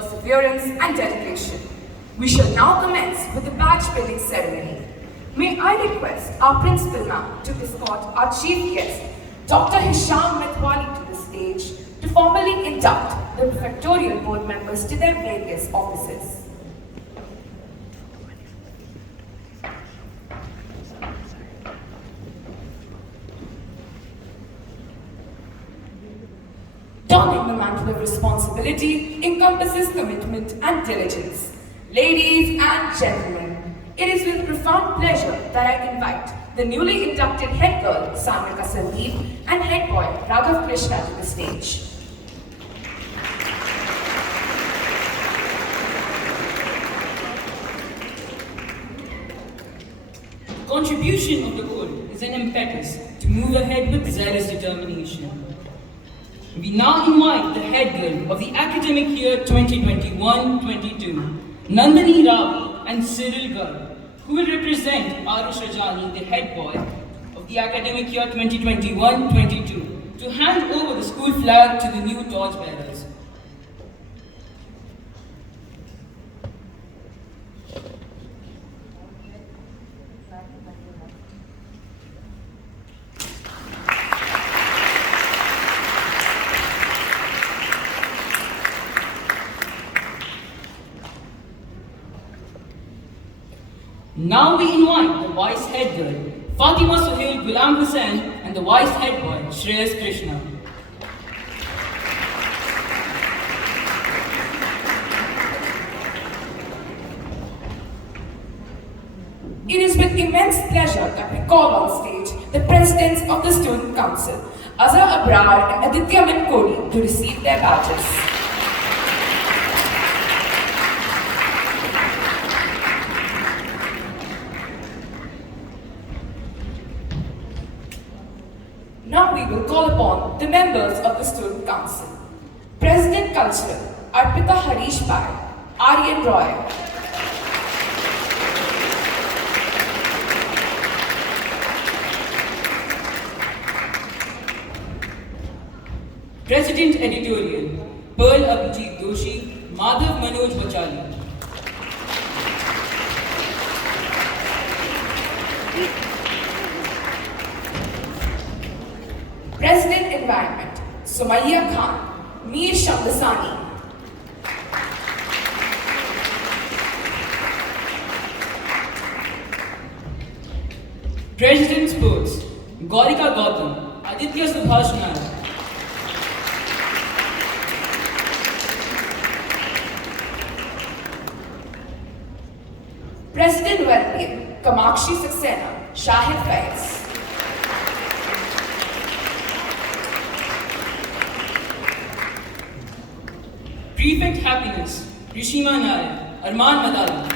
perseverance, and dedication. We shall now commence with the badge pinning ceremony. May I request our principal ma'am to escort our chief guest, Dr. Hisham Metwali, to the stage to formally induct the prefectorial board members to their various offices. Donning the mantle of responsibility encompasses commitment and diligence. Ladies and gentlemen, it is with profound pleasure that I invite the newly inducted head girl, Samrika Sandeep, and head boy, Raghav Krishna, to the stage. The contribution of the code is an impetus to move ahead with zealous determination. We now invite the head girl of the academic year 2021-22, Nandini Rao and Cyril Garg, who will represent Arush Rajani, the head boy of the academic year 2021-22, to hand over the school flag to the new torchbearers. Now we invite the vice head girl, Fatima Suhail Ghulam Hussain, and the vice head boy, Shreyas Krishna. It is with immense pleasure that we call on stage the presidents of the Student Council, Azhar Abrar and Aditya Minkodi, to receive their badges. Now we will call upon the members of the Student Council. President Cultural, Arpita Harish Pai, Aryan Roy. President Editorial, Pearl Abhijit Doshi, Madhav Manoj Bachali. President Environment, Sumaiya Khan, Mir Shamdasani. President Sports, Gaurika Gautam, Aditya Subhash Nair. President Wellbeing, Kamakshi Saxena, Shahid Faiz. Prefect Happiness, Rishima Nair, Arman Madali.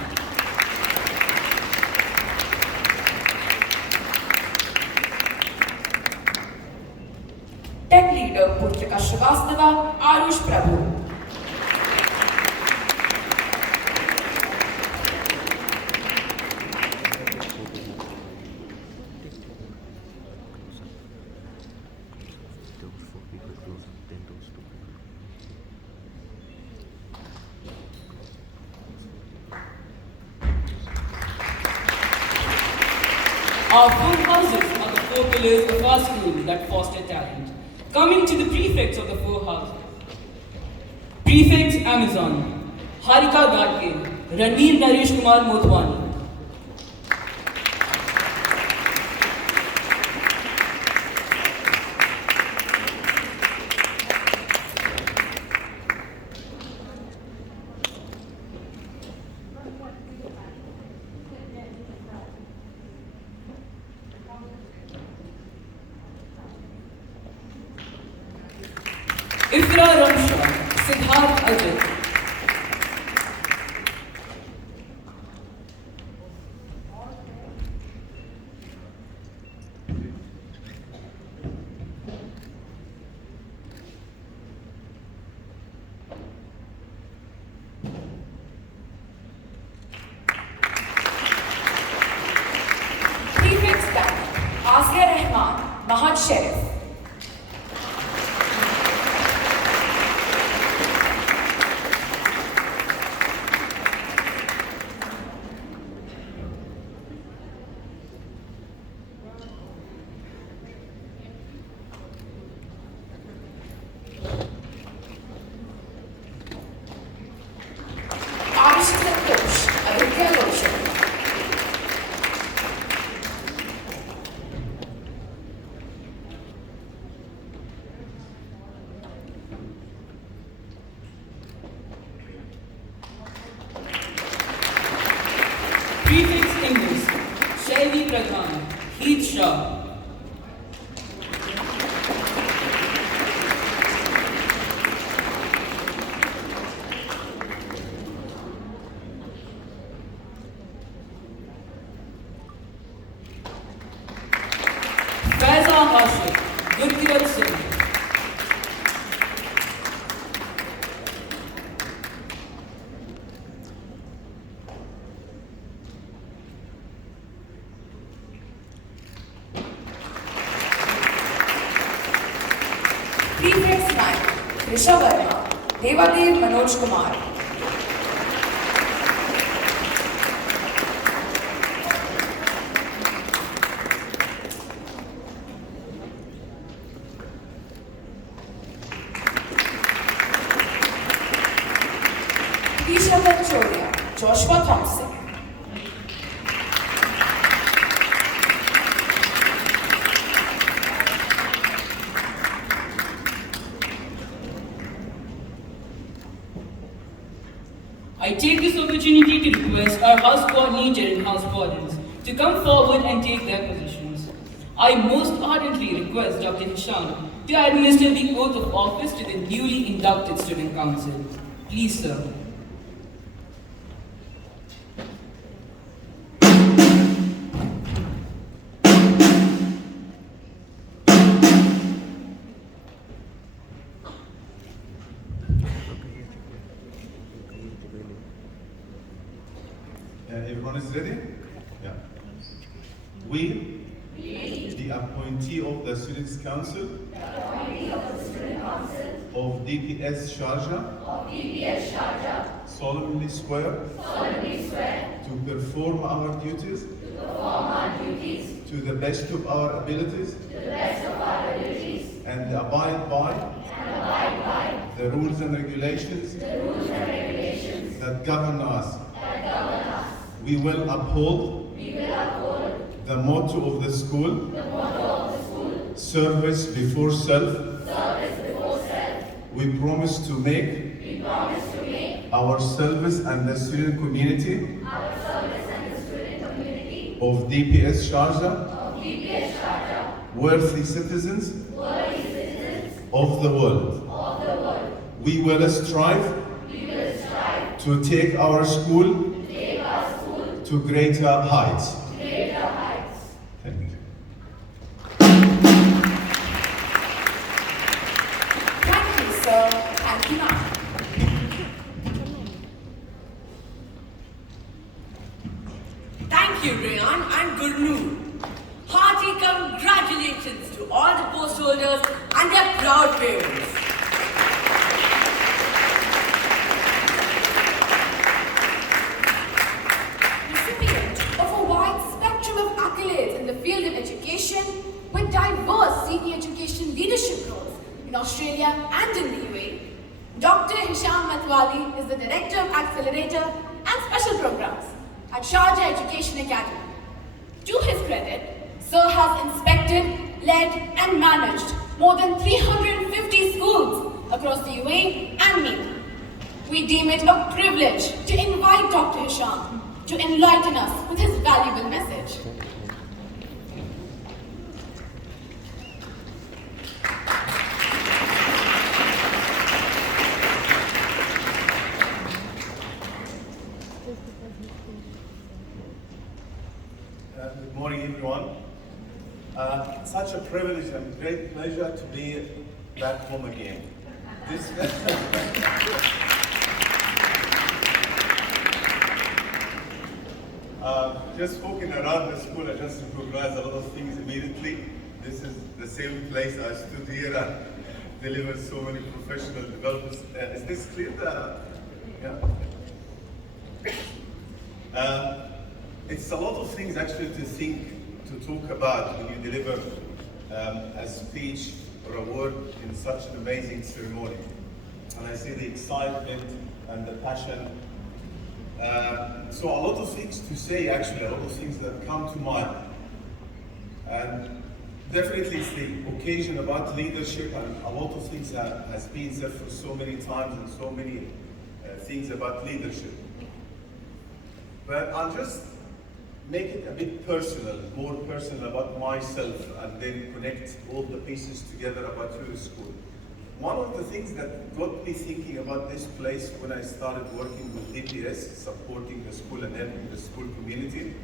Tech Leader, Purtika Shrivastava, Arush Prabhu. Our four houses are the four pillars of our school that foster talent. Coming to the prefects of the four houses. Prefects Amazon, Harika Gadke, Ranveer Naresh Kumar Motwani. Ifra Ramsha, Siddharth Ajit. Prefects Bank, Asghar Rahman, Mahad Sharif. Khan, Heath Shah. Gurkirat Singh. Prefix 9, Krishna Verma, Devadev Manoj Kumar. Joshua Thompson. I take this opportunity to request our house coordinator and house wardens to come forward and take their positions. I most ardently request Dr. Hisham to administer the oath of office to the newly inducted student council. Please, sir. Everyone is ready? Yeah. We, the appointee of the Students' Council, of DPS Sharjah, solemnly swear to perform our duties to the best of our abilities and abide by the rules and regulations that govern us. We will uphold the motto of the school, service before self. We promise to make our service and the student community of DPS Sharjah worthy citizens of the world. We will strive to take our school to greater heights. Thank you. Thank you, sir. Thank you, ma'am. Thank you, Rayan and Gurnoor. Hearty congratulations to all the post holders and their proud parents. With diverse senior education leadership roles in Australia and in the UAE, Dr. Hisham Matwali is the Director of Accelerator and Special Programs at Sharjah Education Academy. To his credit, Sir has inspected, led and managed more than 350 schools across the UAE and MENA. We deem it a privilege to invite Dr. Hisham to enlighten us with his valuable message. Good morning, everyone. Such a privilege and great pleasure to be back home again. Just walking around the school, I just recognized a lot of things immediately. This is the same place I stood here and delivered so many professional developments. Is this clear? Yeah. It's a lot of things actually to talk about when you deliver a speech or a word in such an amazing ceremony. And I see the excitement and the passion. So a lot of things to say actually, a lot of things that come to mind. And definitely it's the occasion about leadership, and a lot of things that has been said for so many times and so many things about leadership. But I'll just make it a bit personal, more personal about myself, and then connect all the pieces together about your school. One of the things that got me thinking about this place when I started working with DPS, supporting the school and helping the school community,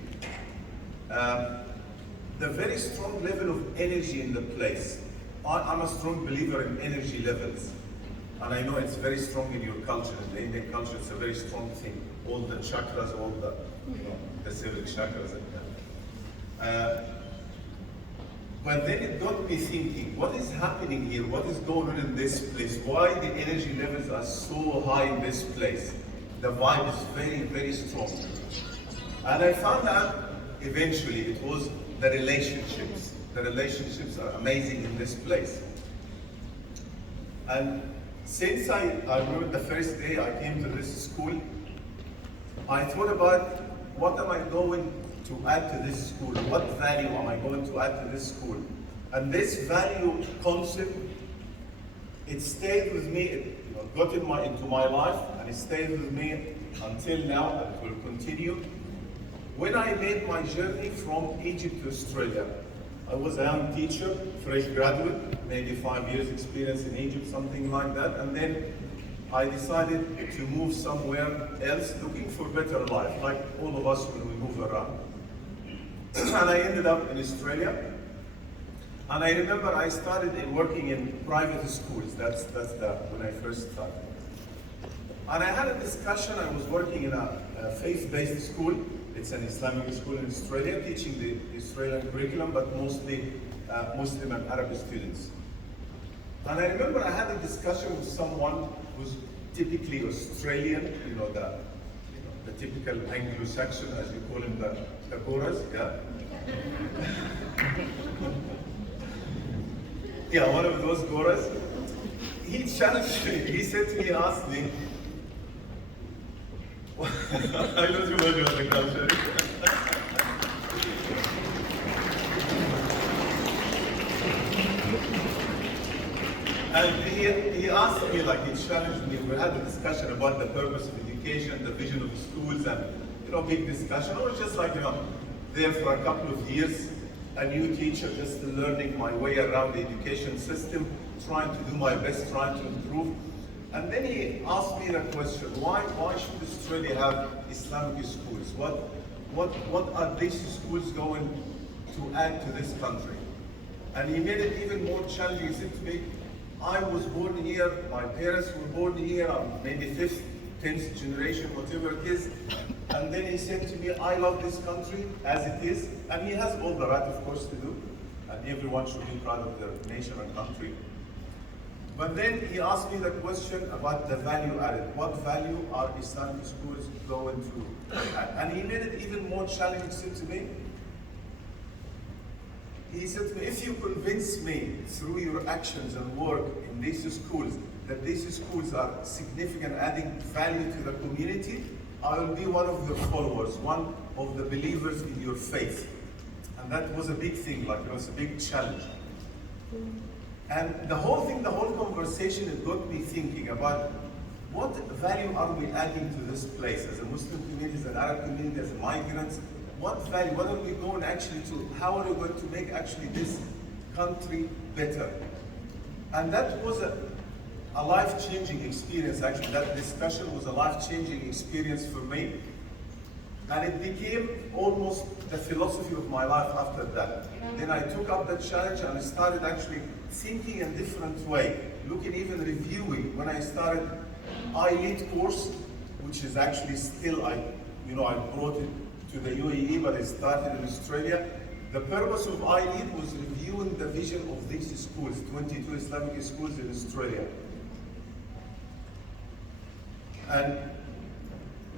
the very strong level of energy in the place. I'm a strong believer in energy levels. And I know it's very strong in your culture, in the Indian culture, it's a very strong thing. All the chakras, all the, the 7 chakras. But then it got me thinking, what is happening here? What is going on in this place? Why the energy levels are so high in this place? The vibe is very, very strong. And I found out eventually it was the relationships. The relationships are amazing in this place. And since I remember the first day I came to this school, I thought about what am I going to add to this school? What value am I going to add to this school? And this value concept, it stayed with me, it got into my life, and it stayed with me until now, and it will continue. When I made my journey from Egypt to Australia, I was a young teacher, fresh graduate, maybe 5 years experience in Egypt, something like that. And then I decided to move somewhere else, looking for better life, like all of us when we move around. And I ended up in Australia. And I remember I started working in private schools. That's when I first started. And I had a discussion. I was working in a faith-based school. It's an Islamic school in Australia, teaching the Australian curriculum, but mostly Muslim and Arab students. And I remember I had a discussion with someone who's typically Australian, the typical Anglo-Saxon, as you call him, the Goras, yeah? Yeah, one of those Goras. He challenged me, he said to me, asked me, I know too much about the culture. And he asked me, he challenged me, we had a discussion about the purpose of education, the vision of schools, and big discussion. I was just there for a couple of years, a new teacher, just learning my way around the education system, trying to do my best, trying to improve. And then he asked me the question, why should Australia have Islamic schools? What are these schools going to add to this country? And he made it even more challenging. He said to me, I was born here, my parents were born here, I'm maybe 5th, 10th generation, whatever it is. And then he said to me, I love this country as it is. And he has all the right, of course, to do. And everyone should be proud of their nation and country. But then he asked me the question about the value added. What value are Islamic schools going to add? And he made it even more challenging. He said to me, if you convince me through your actions and work in these schools that these schools are significant, adding value to the community, I will be one of your followers, one of the believers in your faith. And that was a big thing, it was a big challenge. And the whole conversation, it got me thinking about what value are we adding to this place as a Muslim community, as an Arab community, as migrants. What value, what are we going actually to, how are we going to make actually this country better? And that was a life-changing experience actually. That discussion was a life-changing experience for me. And it became almost the philosophy of my life after that. Then I took up that challenge and I started actually thinking in a different way, even reviewing. When I started IELTS course, which is actually still, I brought it to the UAE, but I started in Australia. The purpose of IELTS was reviewing the vision of these schools, 22 Islamic schools in Australia. And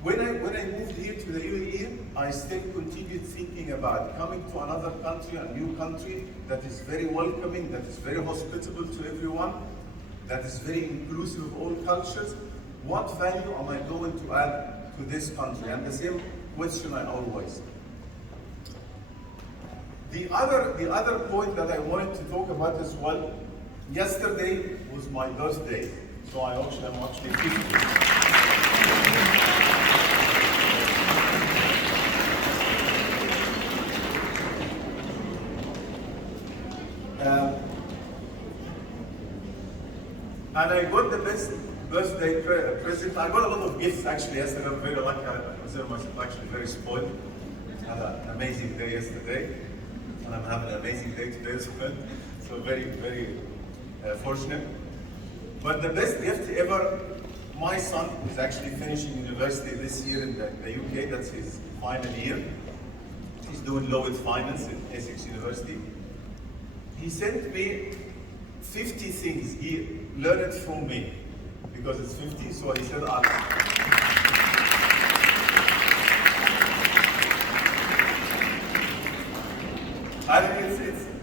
when I moved here to the UAE, I still continued thinking about coming to another country, a new country that is very welcoming, that is very hospitable to everyone, that is very inclusive of all cultures. What value am I going to add to this country? And the same question I always. The other point that I wanted to talk about as well, yesterday was my birthday, so I'm actually 50. And I got the best birthday present. I got a lot of gifts actually yesterday. I'm very lucky. I consider myself actually very spoiled. I had an amazing day yesterday, and I'm having an amazing day today as well. So very, very fortunate. But the best gift ever, my son is actually finishing university this year in the UK. That's his final year. He's doing law with finance at Essex University. He sent me 50 things he learned from me, because it's 50, so he said,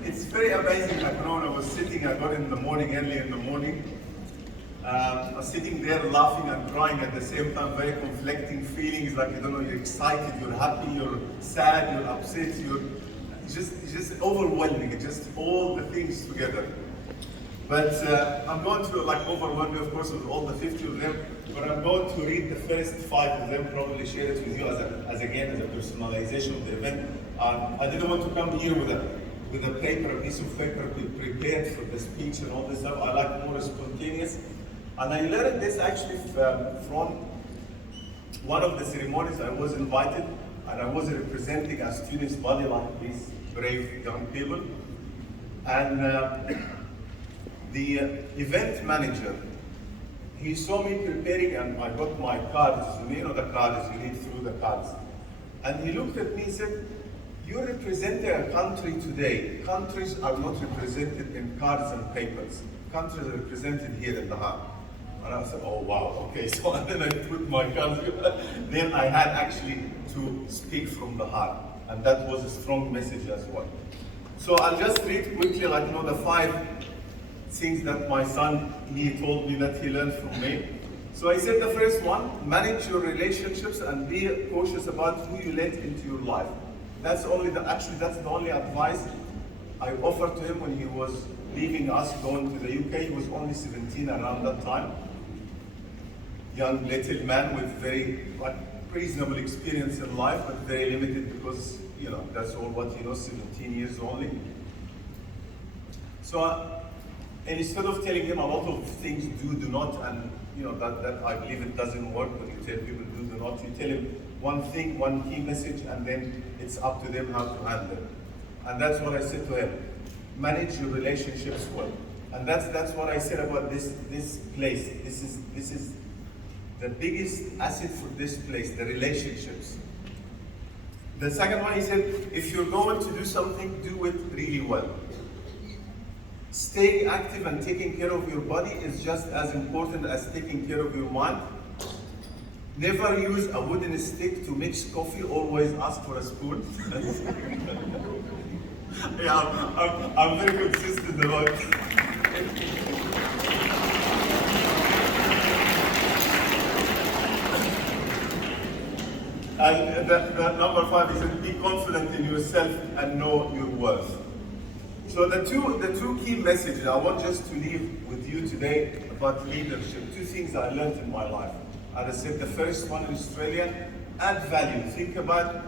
it's very amazing. Like, when I was sitting, I got in the morning, early in the morning, I was sitting there laughing and crying at the same time, very conflicting feelings, like, you don't know, you're excited, you're happy, you're sad, you're upset, it's just overwhelming, it's just all the things together. But I'm going to overwhelm you, of course, with all the 50 of them, but I'm going to read the first 5 of them, probably share it with you as a personalization of the event. I didn't want to come here with a piece of paper prepared for the speech and all this stuff. I like more spontaneous. And I learned this actually from one of the ceremonies. I was invited, and I was representing a student's body like these brave young people. And the event manager, he saw me preparing, and I got my cards. You know the cards, you read through the cards. And he looked at me and said, "You're representing a country today. Countries are not represented in cards and papers. Countries are represented here in the heart." And I said, "Oh wow, okay." So then I put my cards. Then I had actually to speak from the heart, and that was a strong message as well. So I'll just read quickly, the 5 things that my son, he told me that he learned from me. So I said the first one: manage your relationships and be cautious about who you let into your life. That's the only advice I offered to him when he was leaving us, going to the UK. He was only 17 around that time. Young little man with very reasonable experience in life, but very limited because, that's all what he knows, 17 years only. So, and instead of telling him a lot of things, do not, and that I believe it doesn't work when you tell people do not, you tell him one thing, one key message, and then it's up to them how to handle it. And that's what I said to him: manage your relationships well. And that's what I said about this place. This is the biggest asset for this place, the relationships. The second one, he said, if you're going to do something, do it really well. Staying active and taking care of your body is just as important as taking care of your mind. Never use a wooden stick to mix coffee, always ask for a spoon. Yeah, I'm very consistent about it. And the number 5 is be confident in yourself and know your worth. So the two key messages I want just to leave with you today about leadership, 2 things I learned in my life. As I said, the first one in Australia, add value. Think about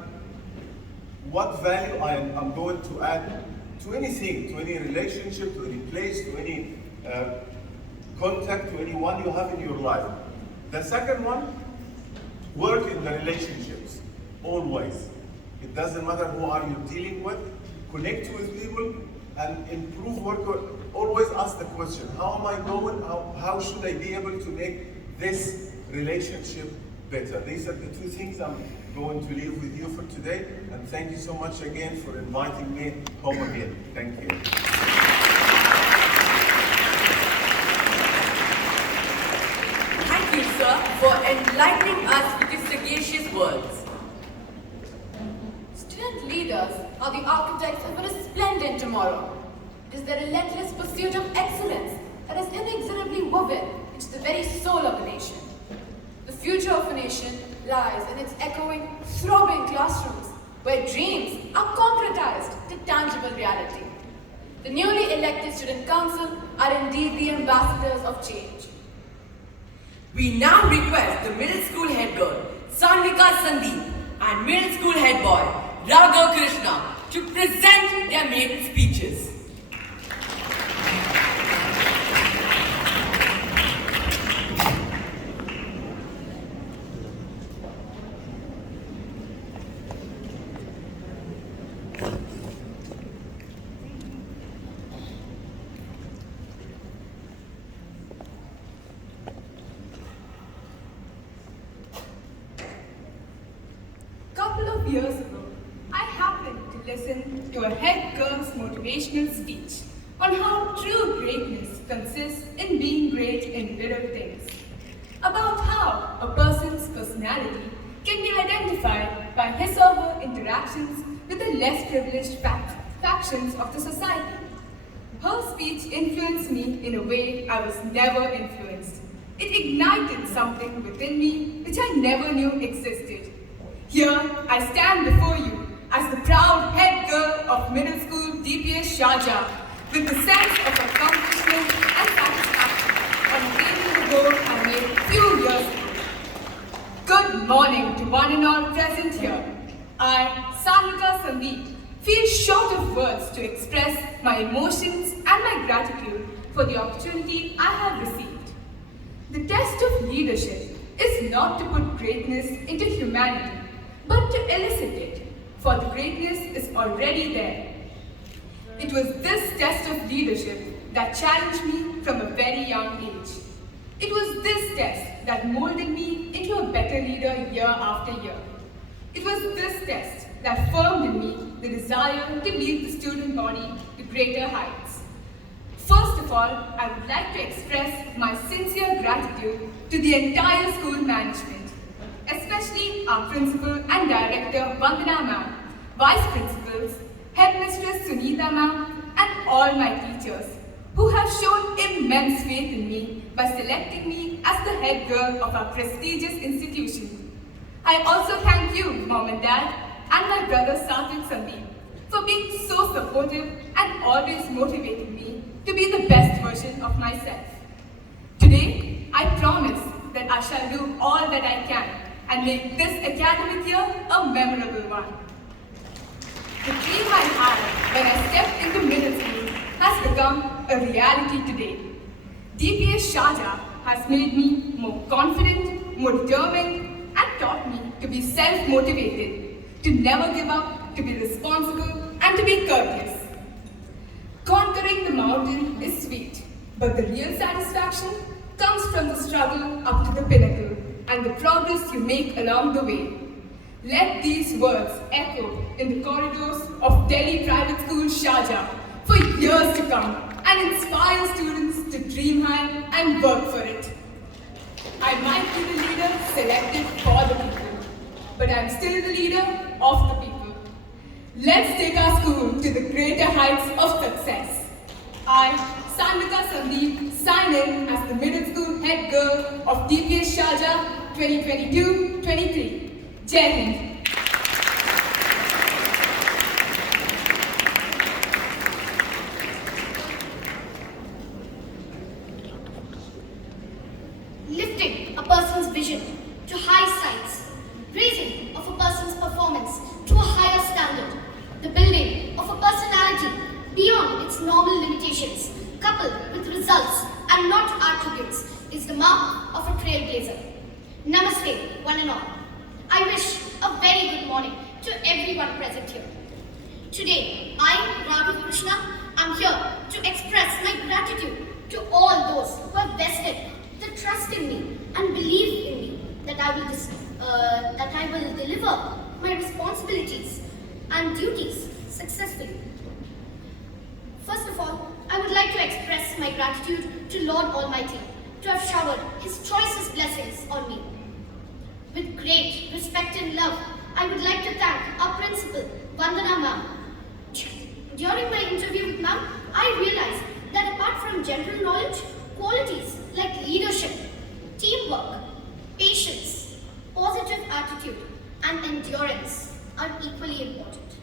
what value I'm going to add to anything, to any relationship, to any place, to any contact, to anyone you have in your life. The second one, work in the relationships, always. It doesn't matter who are you dealing with, connect with people and improve work. Always ask the question, how am I going? How should I be able to make this relationship better? These are the 2 things I'm going to leave with you for today. And thank you so much again for inviting me home again. Thank you. Thank you, sir, for enlightening us with your sagacious words. Student leaders are the architects of a resplendent tomorrow. It is their relentless pursuit of excellence that is inexorably woven into the very soul of a nation. The future of a nation lies in its echoing, throbbing classrooms, where dreams are concretized to tangible reality. The newly elected Student Council are indeed the ambassadors of change. We now request the middle school head girl, Sanvika Sandeep, and middle school head boy, Raghav Krishna, to present their maiden speeches. of years ago, I happened to listen to a head girl's motivational speech on how true greatness consists in being great in little things. About how a person's personality can be identified by his or her interactions with the less privileged factions of the society. Her speech influenced me in a way I was never influenced. It ignited something within me which I never knew existed. Here I stand before you as the proud head girl of middle school DPS Sharjah with the sense of accomplishment and satisfaction on attaining the goal I made few years ago. Good morning to one and all present here. I, Sandeep, feel short of words to express my emotions and my gratitude for the opportunity I have received. The test of leadership is not to put greatness into humanity, but to elicit it, for the greatness is already there. It was this test of leadership that challenged me from a very young age. It was this test that molded me into a better leader year after year. It was this test that formed in me the desire to lead the student body to greater heights. First of all, I would like to express my sincere gratitude to the entire school management, especially our principal and director Vandana ma'am, vice principals, headmistress Sunita ma'am, and all my teachers, who have shown immense faith in me by selecting me as the head girl of our prestigious institution. I also thank you, Mom and Dad, and my brother Sergeant Sandeep, for being so supportive and always motivating me to be the best version of myself. Today, I promise that I shall do all that I can and make this academic year a memorable one. The dream I had when I stepped into middle school has become a reality today. DPS Sharjah has made me more confident, more determined, and taught me to be self-motivated, to never give up, to be responsible, and to be courteous. Conquering the mountain is sweet, but the real satisfaction comes from the struggle up to the pinnacle and the progress you make along the way. Let these words echo in the corridors of Delhi Private School Sharjah for years to come and inspire students to dream high and work for it. I might be the leader selected for the people, but I'm still the leader of the people. Let's take our school to the greater heights of success. I, Sandeep, sign in as the middle school head girl of DPS Sharjah 2022-23. Jai Hind. Lifting a person's vision to high heights, raising of a person's performance to a higher standard, the building of a personality beyond its normal limitations, coupled with results and not attributes, is the mark of a trailblazer. Namaste, one and all. I wish a very good morning to everyone present here. Today, I, Raghav Krishna, am here to express my gratitude to all those who have vested the trust in me and believe in me that I will deliver my responsibilities and duties successfully. First of all, I would like to express my gratitude to Lord Almighty to have showered His choicest blessings on me. With great respect and love, I would like to thank our principal, Vandana ma'am. During my interview with ma'am, I realized that apart from general knowledge, qualities like leadership, teamwork, patience, positive attitude, and endurance are equally important.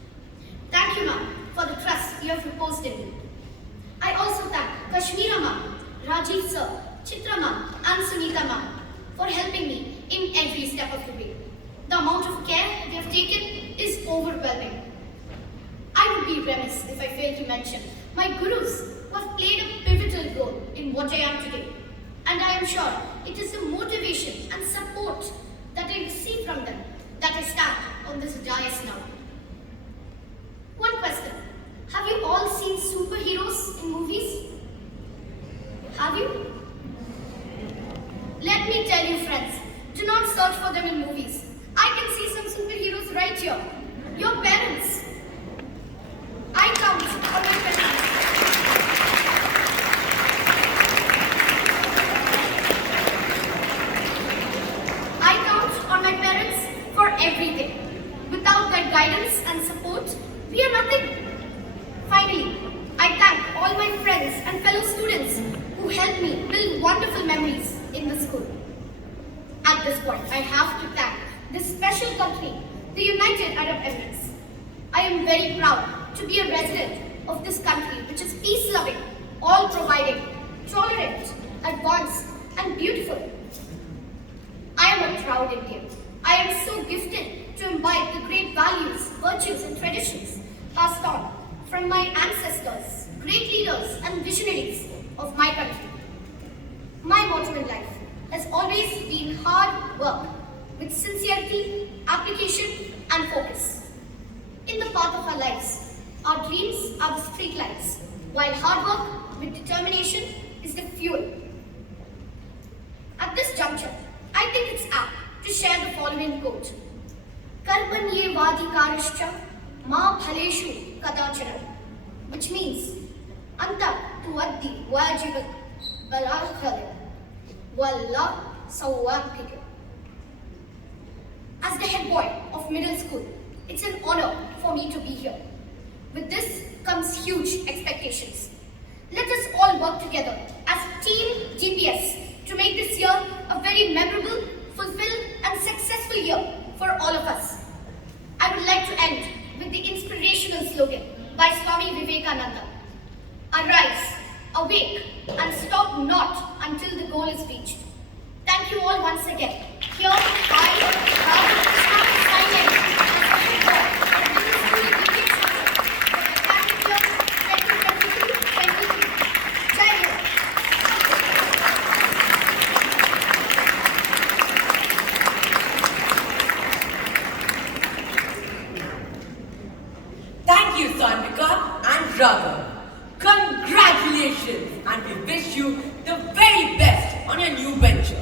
Thank you, ma'am, for the trust you have reposed in me. I also thank Kashmira ma'am, Rajiv sir, Chitra ma'am, and Sunita ma'am for helping me in every step of the way. The amount of care they have taken is overwhelming. I would be remiss if I failed to mention my gurus who have played a pivotal role in what I am today. And I am sure it is the motivation and support that I receive from them that I stand on this dais now. One question. Have you all seen superheroes in movies? Have you? Let me tell you, friends, do not search for them in movies. I can see some superheroes right here. everything. Without their guidance and support, we are nothing. Finally, I thank all my friends and fellow students who helped me build wonderful memories in the school. At this point, I have to thank this special company, the United Arab Emirates. I am very proud to be a resident of this country which is peace-loving, all-providing, tolerant, advanced, and beautiful. I am a proud Indian. I am so gifted to imbibe the great values, virtues, and traditions passed on from my ancestors, great leaders, and visionaries of my country. My motto in life has always been hard work with sincerity, application, and focus. In the path of our lives, our dreams are the street lights, while hard work with determination is the fuel. At this juncture, I think it's apt to share the following quote. Karmanye vadhikarascha ma phaleshu kadachana, which means anta tuaddi wajibat balakhale walla sawwakike. As the head boy of middle school, it's an honor for me to be here. With this comes huge expectations. Let us all work together as Team DPS to make this year a very memorable, fulfilled, and successful year for all of us. I would like to end with the inspirational slogan by Swami Vivekananda. Arise, awake, and stop not until the goal is reached. Thank you all once again. Here, I, Raghav, stand silent as a head boy of the school DPS for the academic year 2022-23. Jai Hind. Thank you, Sandika and Raghav. Congratulations, and we wish you the very best on your new venture.